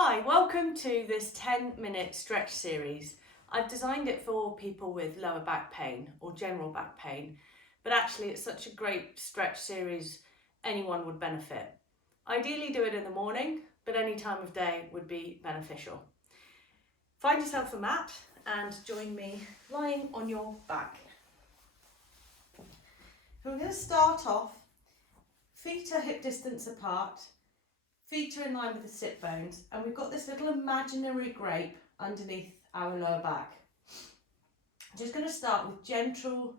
Hi, welcome to this 10-minute stretch series. I've designed it for people with lower back pain or general back pain, but actually it's such a great stretch series, anyone would benefit. Ideally do it in the morning, but any time of day would be beneficial. Find yourself a mat and join me lying on your back. So we're going to start off, feet are hip distance apart, feet are in line with the sit bones, and we've got this little imaginary grape underneath our lower back. I'm just going to start with gentle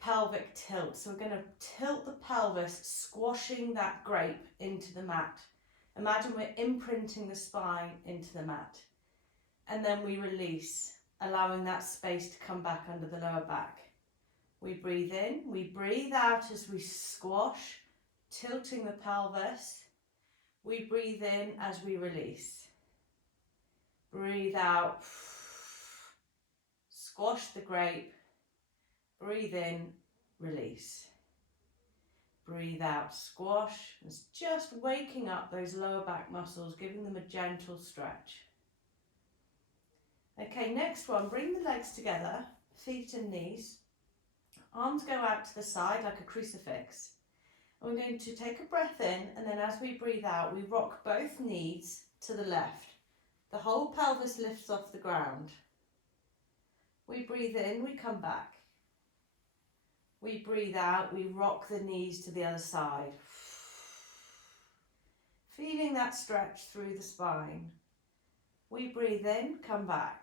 pelvic tilt. So we're going to tilt the pelvis, squashing that grape into the mat. Imagine we're imprinting the spine into the mat. And then we release, allowing that space to come back under the lower back. We breathe in, we breathe out as we squash, tilting the pelvis. We breathe in as we release. Breathe out, squash the grape. Breathe in, release. Breathe out, squash. It's just waking up those lower back muscles, giving them a gentle stretch. Okay, next one, bring the legs together, feet and knees. Arms go out to the side like a crucifix. And we're going to take a breath in, and then as we breathe out, we rock both knees to the left. The whole pelvis lifts off the ground. We breathe in, we come back. We breathe out, we rock the knees to the other side. Feeling that stretch through the spine. We breathe in, come back.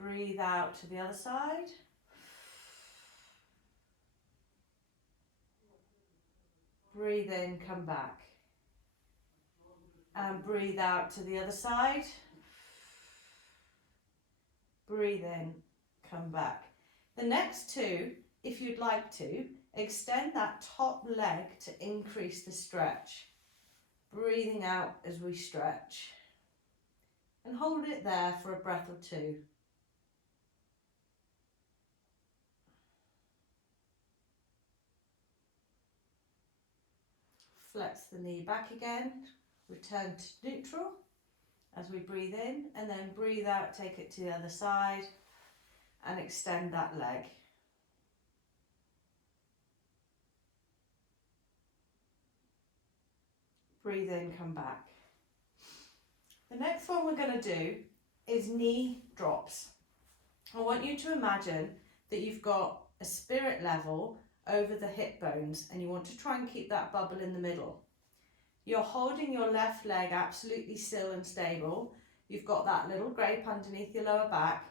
Breathe out to the other side. Breathe in, come back. And breathe out to the other side. Breathe in, come back. The next two, if you'd like to, extend that top leg to increase the stretch. Breathing out as we stretch. And hold it there for a breath or two. Flex the knee back again. Return to neutral as we breathe in, and then breathe out, take it to the other side and extend that leg. Breathe in, come back. The next one we're going to do is knee drops. I want you to imagine that you've got a spirit level over the hip bones and you want to try and keep that bubble in the middle. You're holding your left leg absolutely still and stable. You've got that little grape underneath your lower back.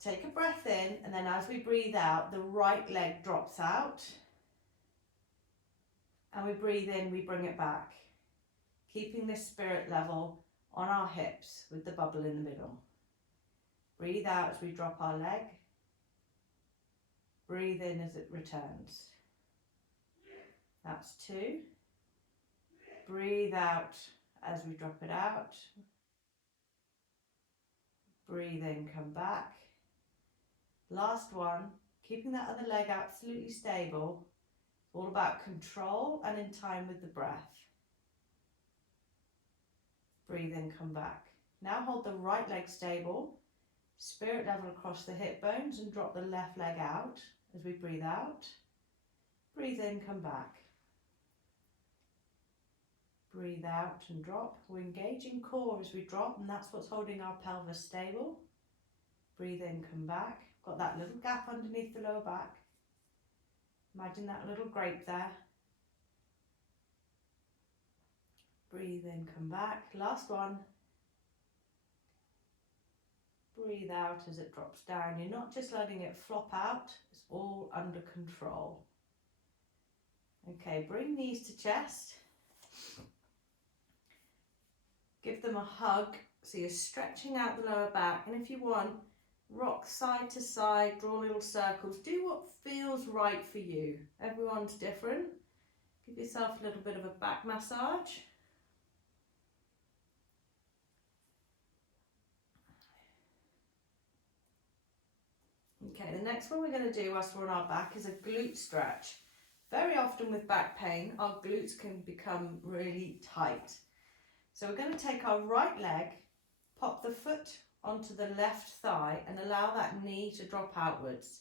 Take a breath in, and then as we breathe out, the right leg drops out. And we breathe in, we bring it back. Keeping this spirit level on our hips with the bubble in the middle. Breathe out as we drop our leg. Breathe in as it returns. That's two. Breathe out as we drop it out. Breathe in, come back. Last one, keeping that other leg absolutely stable. It's all about control and in time with the breath. Breathe in, come back. Now hold the right leg stable, spirit level across the hip bones, and drop the left leg out as we breathe out. Breathe in, come back. Breathe out and drop. We're engaging core as we drop, and that's what's holding our pelvis stable. Breathe in, come back. Got that little gap underneath the lower back. Imagine that little grape there. Breathe in, come back. Last one. Breathe out as it drops down. You're not just letting it flop out, it's all under control. Okay, bring knees to chest. Give them a hug, so you're stretching out the lower back, and if you want, rock side to side, draw little circles. Do what feels right for you. Everyone's different. Give yourself a little bit of a back massage. Okay, the next one we're going to do whilst we're on our back is a glute stretch. Very often with back pain, our glutes can become really tight. So we're going to take our right leg, pop the foot onto the left thigh and allow that knee to drop outwards.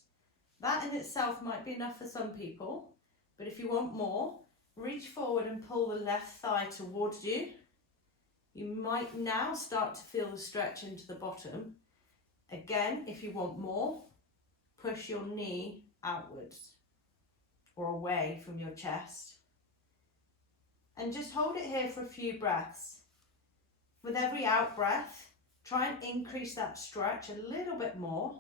That in itself might be enough for some people, but if you want more, reach forward and pull the left thigh towards you. You might now start to feel the stretch into the bottom. Again, if you want more, push your knee outwards or away from your chest. And just hold it here for a few breaths. With every out breath, try and increase that stretch a little bit more.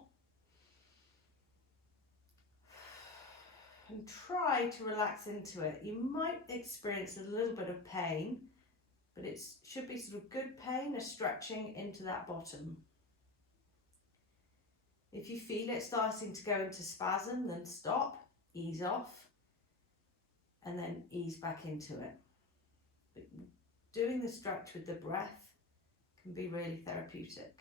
And try to relax into it. You might experience a little bit of pain, but it should be sort of good pain, a stretching into that bottom. If you feel it starting to go into spasm, then stop, ease off, and then ease back into it. But doing the stretch with the breath can be really therapeutic.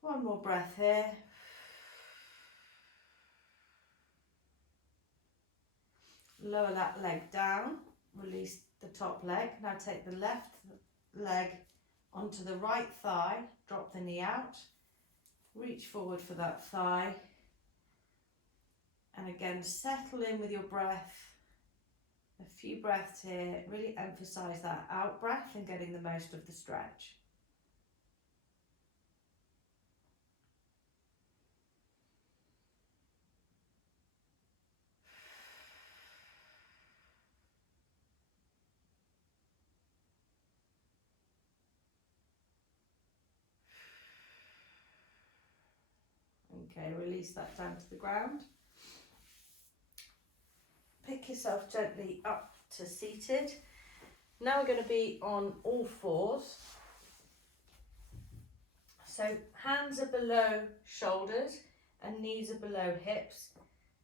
One more breath here. Lower that leg down, release the top leg. Now take the left leg onto the right thigh, drop the knee out, reach forward for that thigh, and again settle in with your breath. A few breaths here, really emphasize that out breath and getting the most of the stretch. Okay, release that down to the ground. Pick yourself gently up to seated. Now we're going to be on all fours. So hands are below shoulders and knees are below hips,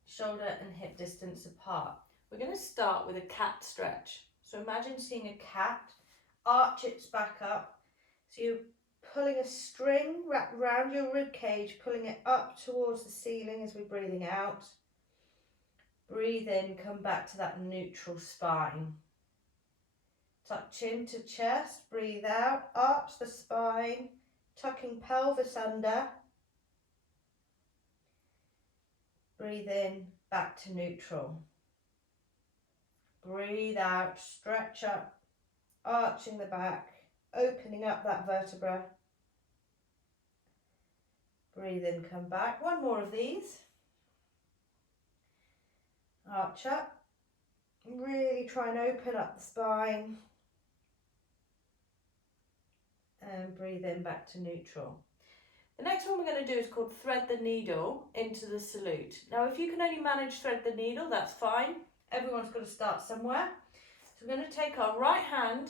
shoulder and hip distance apart. We're going to start with a cat stretch. So imagine seeing a cat, arch its back up. So you're pulling a string wrapped around your rib cage, pulling it up towards the ceiling as we're breathing out. Breathe in, come back to that neutral spine. Tuck chin to chest, breathe out, arch the spine, tucking pelvis under. Breathe in, back to neutral. Breathe out, stretch up, arching the back, opening up that vertebra. Breathe in, come back. One more of these. Arch up. Really try and open up the spine. And breathe in, back to neutral. The next one we're going to do is called thread the needle into the salute. Now, if you can only manage thread the needle, that's fine. Everyone's got to start somewhere. So we're going to take our right hand,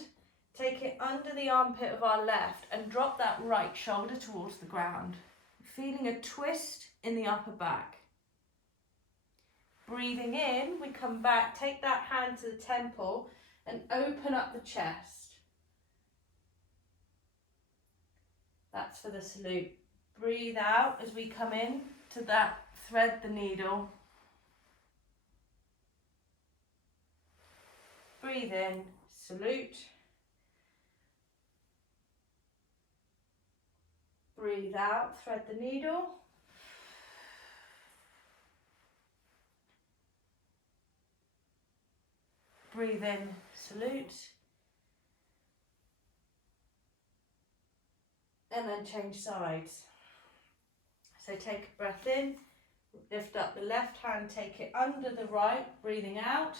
take it under the armpit of our left and drop that right shoulder towards the ground. Feeling a twist in the upper back. Breathing in, we come back, take that hand to the temple and open up the chest. That's for the salute. Breathe out as we come in to that thread the needle. Breathe in, salute. Breathe out, thread the needle. Breathe in, salute. And then change sides. So take a breath in, lift up the left hand, take it under the right, breathing out.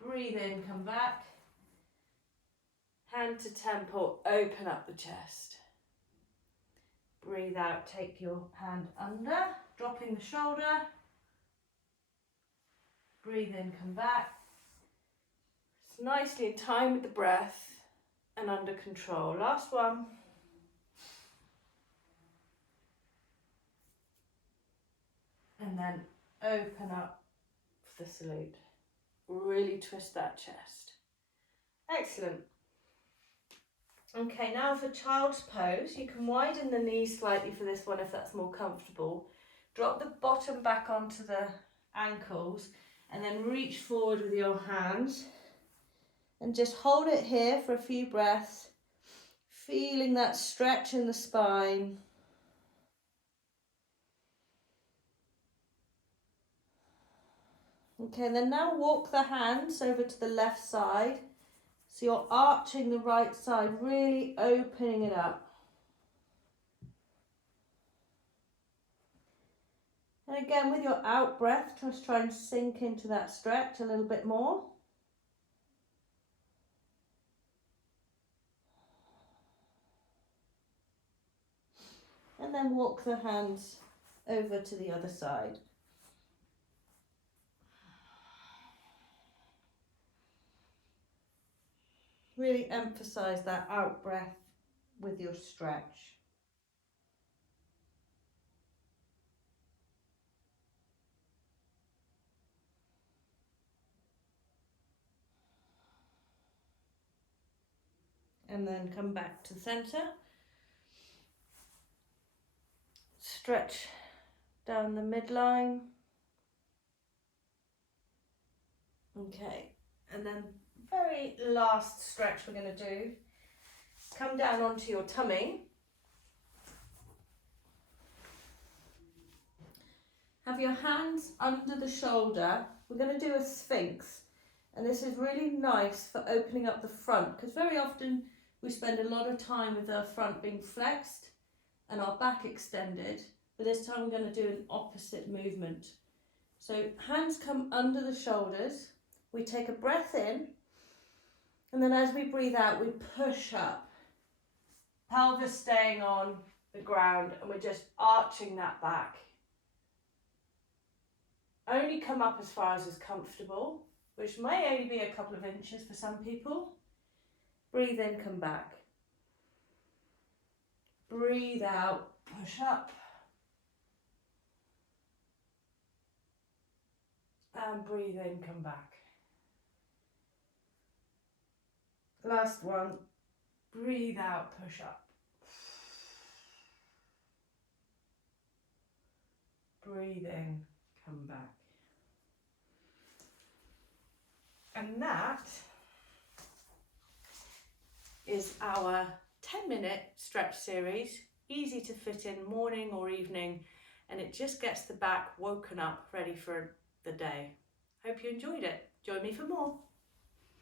Breathe in, come back. Hand to temple, open up the chest. Breathe out, take your hand under, dropping the shoulder. Breathe in, come back. It's nicely in time with the breath and under control. Last one. And then open up for the salute. Really twist that chest. Excellent. Okay, now for child's pose, you can widen the knees slightly for this one if that's more comfortable. Drop the bottom back onto the ankles And then reach forward with your hands and just hold it here for a few breaths, feeling that stretch in the spine. Okay, and then now walk the hands over to the left side. So you're arching the right side, really opening it up. And again, with your out breath, just try and sink into that stretch a little bit more. And then walk the hands over to the other side. Really emphasize that out breath with your stretch. And then come back to the center. Stretch down the midline. Okay, and then very last stretch we're going to do. Come down onto your tummy. Have your hands under the shoulder. We're going to do a sphinx. And this is really nice for opening up the front, because very often we spend a lot of time with our front being flexed and our back extended. But this time we're going to do an opposite movement. So hands come under the shoulders. We take a breath in. And then as we breathe out, we push up. Pelvis staying on the ground, and we're just arching that back. Only come up as far as is comfortable, which may only be a couple of inches for some people. Breathe in, come back. Breathe out, push up. And breathe in, come back. Last one. Breathe out, push up. Breathe in, come back. And that is our 10-minute stretch series, easy to fit in morning or evening, and it just gets the back woken up, ready for the day. Hope you enjoyed it. Join me for more.